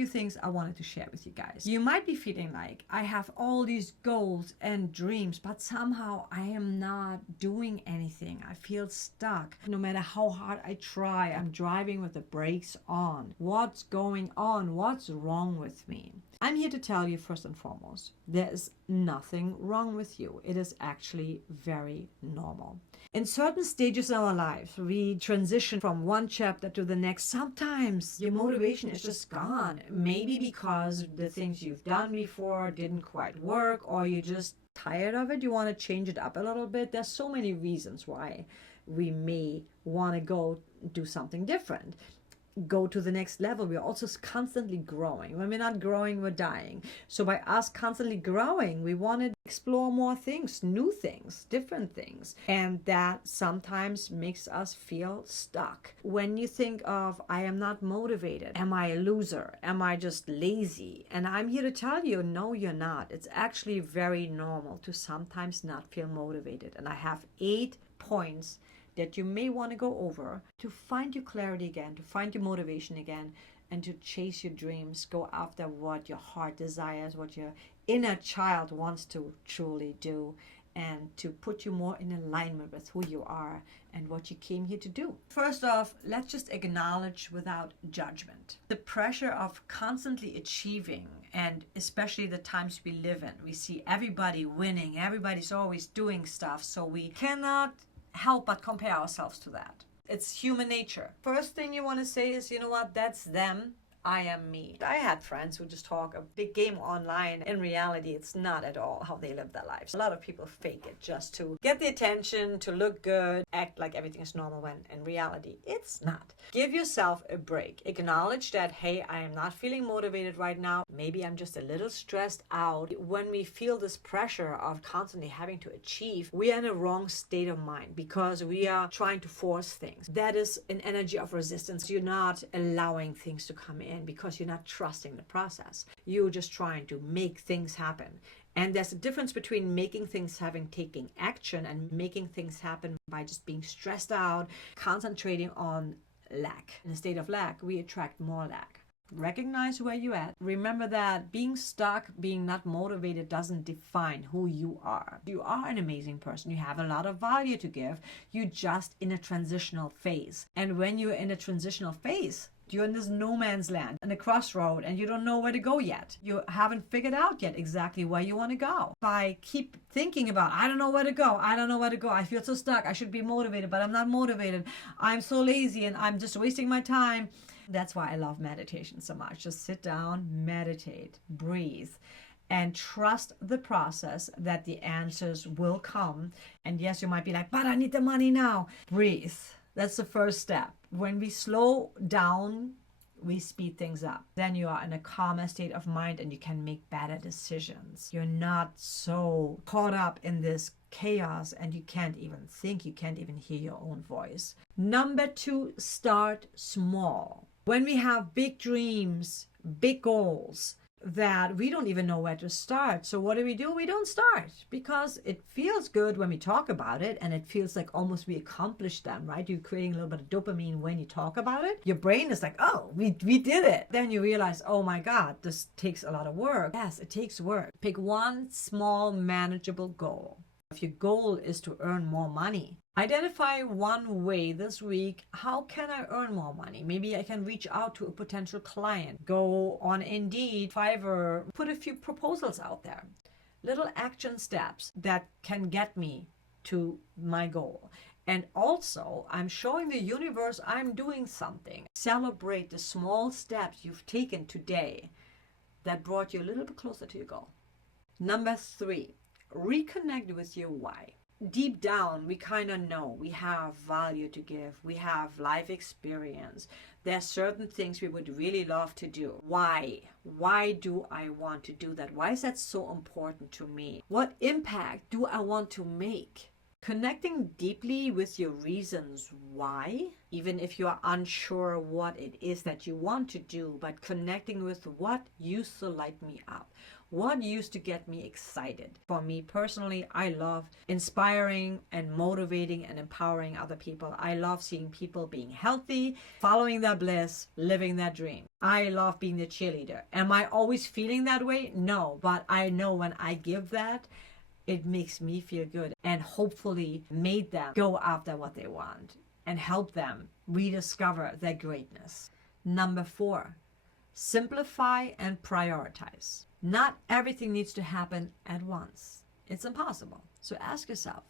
few things I wanted to share with you guys. You might be feeling like I have all these goals and dreams, but somehow I am not doing anything. I feel stuck. No matter how hard I try, I'm driving with the brakes on. What's going on? What's wrong with me? I'm here to tell you first and foremost, there is nothing wrong with you. It is actually very normal. In certain stages in our lives, we transition from one chapter to the next. Sometimes your motivation is just gone. Maybe because the things you've done before didn't quite work, or you're just tired of it. You want to change it up a little bit. There's so many reasons why we may want to go do something different. Go to the next level. We're also constantly growing. When we're not growing, we're dying. So by us constantly growing, we want to explore more things, new things, different things. And that sometimes makes us feel stuck. When you think of, I am not motivated, am I a loser? Am I just lazy? And I'm here to tell you, no, you're not. It's actually very normal to sometimes not feel motivated. And I have 8 points that you may want to go over to find your clarity again, to find your motivation again, and to chase your dreams, go after what your heart desires, what your inner child wants to truly do, and to put you more in alignment with who you are and what you came here to do. First off, let's just acknowledge without judgment the pressure of constantly achieving, and especially the times we live in. We see everybody winning, everybody's always doing stuff, so we cannot help but compare ourselves to that. It's human nature. First thing you want to say is, you know what, that's them. I am me. I had friends who just talk a big game online. In reality, it's not at all how they live their lives. A lot of people fake it just to get the attention, to look good, act like everything is normal, when in reality, it's not. Give yourself a break. Acknowledge that, hey, I am not feeling motivated right now. Maybe I'm just a little stressed out. When we feel this pressure of constantly having to achieve, we are in a wrong state of mind because we are trying to force things. That is an energy of resistance. You're not allowing things to come in because you're not trusting the process. You're just trying to make things happen. And there's a difference between making things happen, taking action, and making things happen by just being stressed out, concentrating on lack. In a state of lack, we attract more lack. Recognize where you're at. Remember that being stuck, being not motivated doesn't define who you are. You are an amazing person. You have a lot of value to give. You're just in a transitional phase. And when you're in a transitional phase, you're in this no man's land, in a crossroad, and you don't know where to go yet. You haven't figured out yet exactly where you want to go. If I keep thinking about, I don't know where to go, I feel so stuck, I should be motivated, but I'm not motivated, I'm so lazy, and I'm just wasting my time. That's why I love meditation so much. Just sit down, meditate, breathe, and trust the process that the answers will come. And yes, you might be like, but I need the money now. Breathe. That's the first step. When we slow down, we speed things up. Then you are in a calmer state of mind and you can make better decisions. You're not so caught up in this chaos and you can't even think, you can't even hear your own voice. Number 2, start small. When we have big dreams, big goals, that we don't even know where to start. So what do? We don't start because it feels good when we talk about it and it feels like almost we accomplished them, right? You're creating a little bit of dopamine when you talk about it. Your brain is like, oh, we did it. Then you realize, oh my God, this takes a lot of work. Yes, it takes work. Pick one small manageable goal. If your goal is to earn more money, identify one way this week. How can I earn more money? Maybe I can reach out to a potential client. Go on Indeed, Fiverr, put a few proposals out there. Little action steps that can get me to my goal. And also, I'm showing the universe I'm doing something. Celebrate the small steps you've taken today that brought you a little bit closer to your goal. Number 3. Reconnect with your why. Deep down, we kind of know we have value to give. We have life experience. There are certain things we would really love to do. Why? Why do I want to do that? Why is that so important to me? What impact do I want to make? Connecting deeply with your reasons why, even if you are unsure what it is that you want to do, but connecting with what used to light me up. What used to get me excited? For me personally, I love inspiring and motivating and empowering other people. I love seeing people being healthy, following their bliss, living their dream. I love being the cheerleader. Am I always feeling that way? No, but I know when I give that, it makes me feel good and hopefully made them go after what they want and help them rediscover their greatness. Number 4, simplify and prioritize. Not everything needs to happen at once. It's impossible. So ask yourself,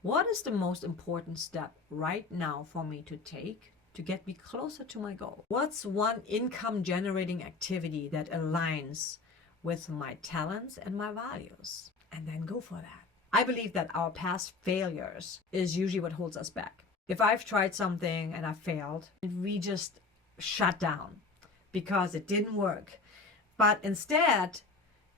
what is the most important step right now for me to take to get me closer to my goal? What's one income generating activity that aligns with my talents and my values? And then go for that. I believe that our past failures is usually what holds us back. If I've tried something and I failed, we just shut down because it didn't work. But instead,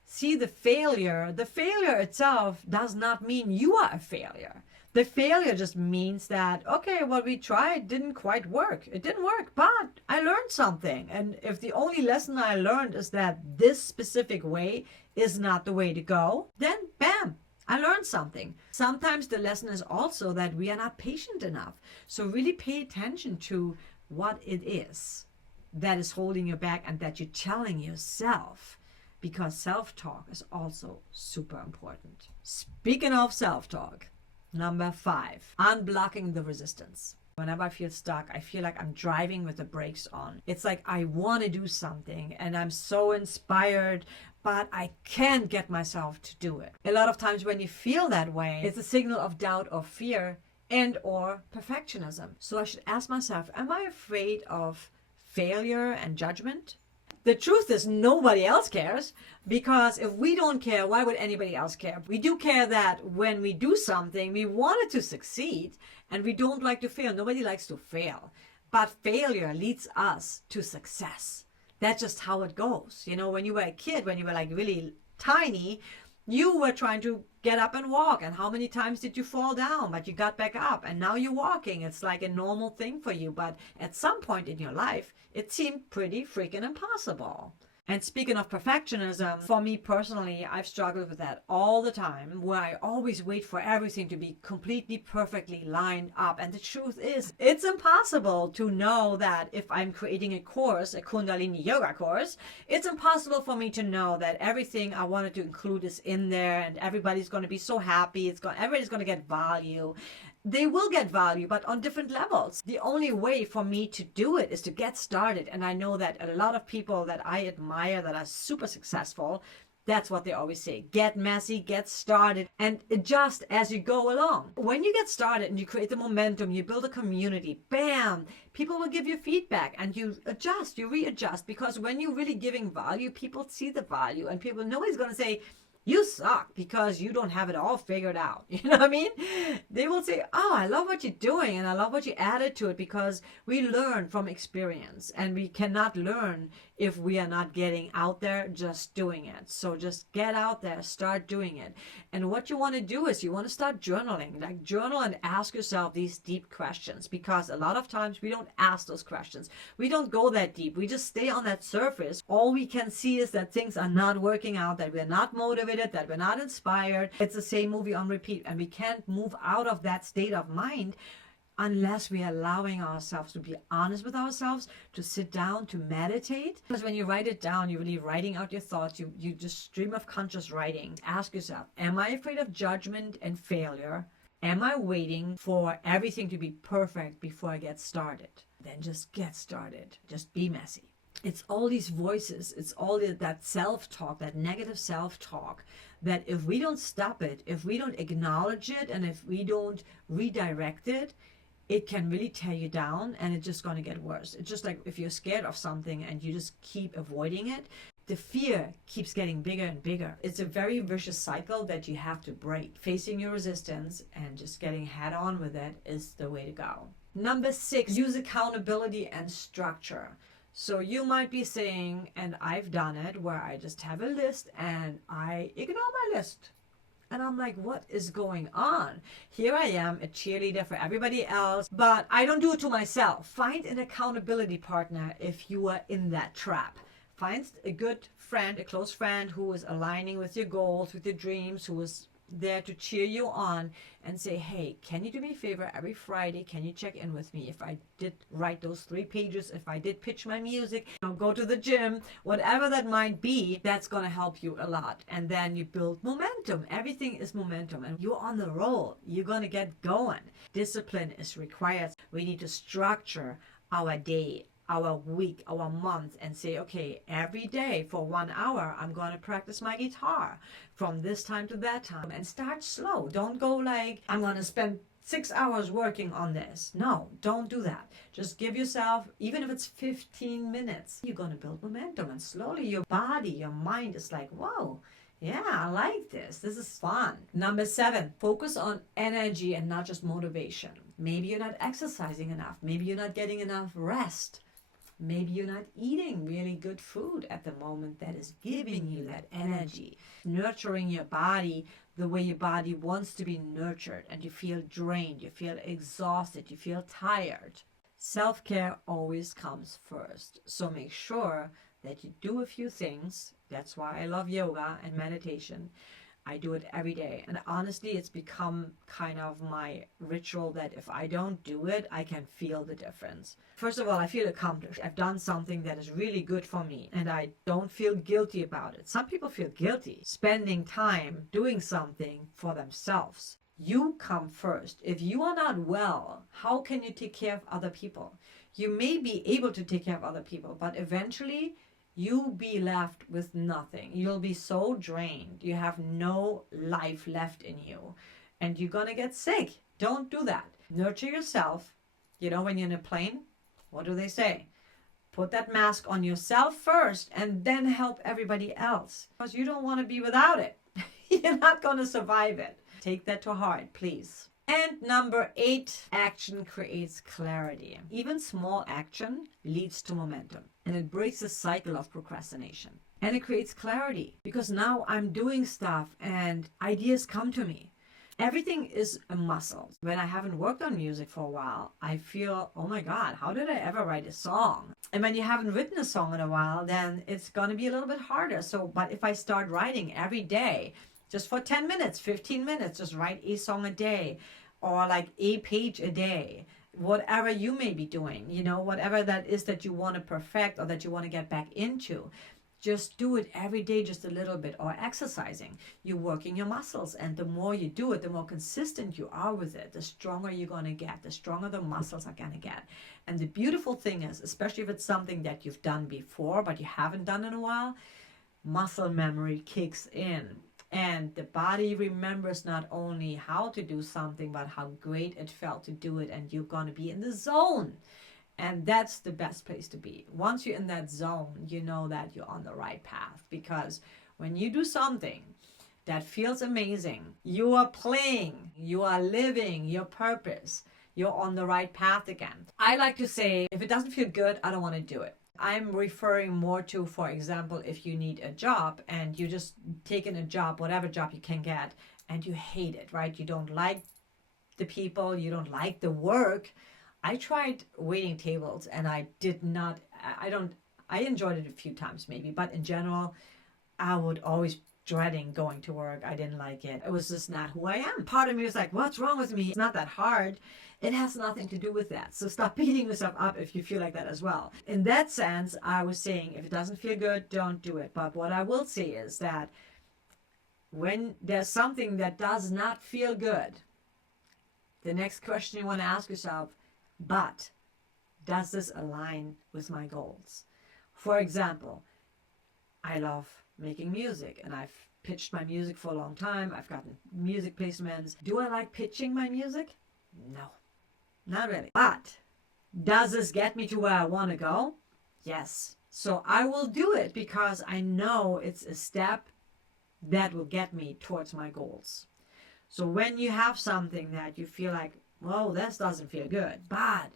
see the failure. The failure itself does not mean you are a failure. The failure just means that, okay, what we tried didn't quite work. It didn't work, but I learned something. And if the only lesson I learned is that this specific way is not the way to go, then bam, I learned something. Sometimes the lesson is also that we are not patient enough. So really pay attention to what it is that is holding you back and that you're telling yourself, because self-talk is also super important. Speaking of self-talk, number 5, unblocking the resistance. Whenever I feel stuck, I feel like I'm driving with the brakes on. It's like I want to do something and I'm so inspired, but I can't get myself to do it. A lot of times when you feel that way, it's a signal of doubt or fear and or perfectionism. So I should ask myself, am I afraid of failure and judgment? The truth is nobody else cares, because if we don't care, why would anybody else care? We do care that when we do something, we want it to succeed and we don't like to fail. Nobody likes to fail, but failure leads us to success. That's just how it goes. You know, when you were a kid, when you were like really tiny, you were trying to get up and walk. And how many times did you fall down? But you got back up and now you're walking. It's like a normal thing for you. But at some point in your life, it seemed pretty freaking impossible. And speaking of perfectionism, for me personally, I've struggled with that all the time, where I always wait for everything to be completely perfectly lined up. And the truth is, it's impossible to know that if I'm creating a course, a Kundalini yoga course, it's impossible for me to know that everything I wanted to include is in there and everybody's going to be so happy. Everybody's going to get value. They will get value, but on different levels. The only way for me to do it is to get started. And I know that a lot of people that I admire that are super successful, that's what they always say. Get messy, get started, and adjust as you go along. When you get started and you create the momentum, you build a community, bam, people will give you feedback and you adjust, you readjust. Because when you're really giving value, people see the value and nobody's going to say, you suck because you don't have it all figured out. You know what I mean? They will say, oh, I love what you're doing and I love what you added to it, because we learn from experience and we cannot learn if we are not getting out there just doing it. So just get out there, start doing it. And what you want to do is you want to start journaling, like journal and ask yourself these deep questions, because a lot of times we don't ask those questions. We don't go that deep. We just stay on that surface. All we can see is that things are not working out, that we're not motivated, that we're not inspired. It's the same movie on repeat, and we can't move out of that state of mind unless we are allowing ourselves to be honest with ourselves, to sit down, to meditate. Because when you write it down, you're really writing out your thoughts. You just stream of conscious writing. Ask yourself, am I afraid of judgment and failure? Am I waiting for everything to be perfect before I get started? Then just get started. Just be messy. It's all these voices, it's all that self-talk, that negative self-talk, that if we don't stop it, if we don't acknowledge it, and if we don't redirect it, it can really tear you down, and it's just going to get worse. It's just like if you're scared of something and you just keep avoiding it, the fear keeps getting bigger and bigger. It's a very vicious cycle that you have to break. Facing your resistance and just getting head on with it is the way to go. Number 6, use accountability and structure. So you might be saying, and I've done it, where I just have a list and I ignore my list. And I'm like, what is going on? Here I am, a cheerleader for everybody else, but I don't do it to myself. Find an accountability partner if you are in that trap. Find a good friend, a close friend who is aligning with your goals, with your dreams, who is there to cheer you on and say, hey, can you do me a favor every Friday? Can you check in with me if I did write those 3 pages, if I did pitch my music, go to the gym, whatever that might be, that's going to help you a lot. And then you build momentum. Everything is momentum and you're on the roll. You're going to get going. Discipline is required. We need to structure our day, our week, our month, and say, okay, every day for 1 hour, I'm going to practice my guitar from this time to that time, and start slow. Don't go like, I'm going to spend 6 hours working on this. No, don't do that. Just give yourself, even if it's 15 minutes, you're going to build momentum, and slowly your body, your mind is like, whoa, yeah, I like this. This is fun. Number 7, focus on energy and not just motivation. Maybe you're not exercising enough. Maybe you're not getting enough rest. Maybe you're not eating really good food at the moment that is giving you that energy. Nurturing your body the way your body wants to be nurtured, and you feel drained, you feel exhausted, you feel tired. Self-care always comes first. So make sure that you do a few things. That's why I love yoga and meditation. I do it every day. And honestly, it's become kind of my ritual that if I don't do it, I can feel the difference. First of all, I feel accomplished. I've done something that is really good for me and I don't feel guilty about it. Some people feel guilty spending time doing something for themselves. You come first. If you are not well, how can you take care of other people? You may be able to take care of other people, but eventually you'll be left with nothing. You'll be so drained. You have no life left in you. And you're going to get sick. Don't do that. Nurture yourself. You know, when you're in a plane, what do they say? Put that mask on yourself first and then help everybody else. Because you don't want to be without it. You're not going to survive it. Take that to heart, please. And number 8, action creates clarity. Even small action leads to momentum, and it breaks the cycle of procrastination. And it creates clarity because now I'm doing stuff and ideas come to me. Everything is a muscle. When I haven't worked on music for a while, I feel, oh my God, how did I ever write a song? And when you haven't written a song in a while, then it's going to be a little bit harder. But if I start writing every day, just for 10 minutes, 15 minutes, just write a song a day, or like a page a day, whatever you may be doing, you know, whatever that is that you want to perfect or that you want to get back into, just do it every day, just a little bit. Or exercising, you're working your muscles, and the more you do it, the more consistent you are with it, the stronger you're going to get, the stronger the muscles are going to get. And the beautiful thing is, especially if it's something that you've done before but you haven't done in a while, muscle memory kicks in. And the body remembers not only how to do something, but how great it felt to do it. And you're going to be in the zone. And that's the best place to be. Once you're in that zone, you know that you're on the right path. Because when you do something that feels amazing, you are playing, you are living your purpose. You're on the right path again. I like to say, if it doesn't feel good, I don't want to do it. I'm referring more to, for example, if you need a job and you just taken a job, whatever job you can get, and you hate it, right? You don't like the people, you don't like the work. I tried waiting tables and I enjoyed it a few times maybe, but in general, I would always dreading going to work. I didn't like it. It was just not who I am. Part of me was like, what's wrong with me? It's not that hard. It has nothing to do with that. So stop beating yourself up if you feel like that as well. In that sense, I was saying, if it doesn't feel good, don't do it. But what I will say is that when there's something that does not feel good, the next question you want to ask yourself, but does this align with my goals? For example, I love making music and I've pitched my music for a long time. I've gotten music placements. Do I like pitching my music? No. Not really. But does this get me to where I want to go? Yes. So I will do it because I know it's a step that will get me towards my goals. So when you have something that you feel like, whoa, this doesn't feel good, but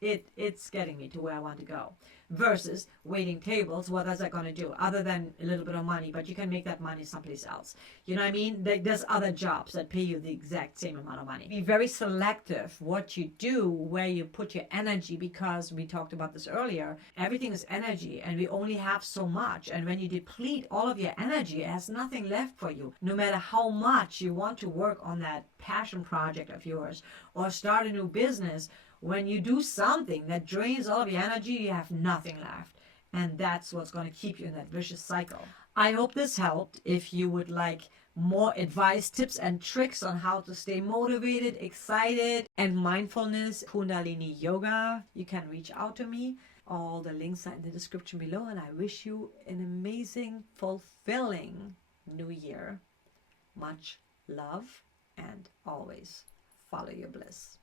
it's getting me to where I want to go. Versus waiting tables, what is that going to do other than a little bit of money? But you can make that money someplace else. You know what I mean? There's other jobs that pay you the exact same amount of money. Be very selective what you do, where you put your energy, because we talked about this earlier. Everything is energy, and we only have so much. And when you deplete all of your energy, it has nothing left for you. No matter how much you want to work on that passion project of yours or start a new business, when you do something that drains all of your energy, you have nothing left. And that's what's going to keep you in that vicious cycle. I hope this helped. If you would like more advice, tips, and tricks on how to stay motivated, excited, and mindfulness, Kundalini Yoga, you can reach out to me. All the links are in the description below. And I wish you an amazing, fulfilling new year. Much love, and always follow your bliss.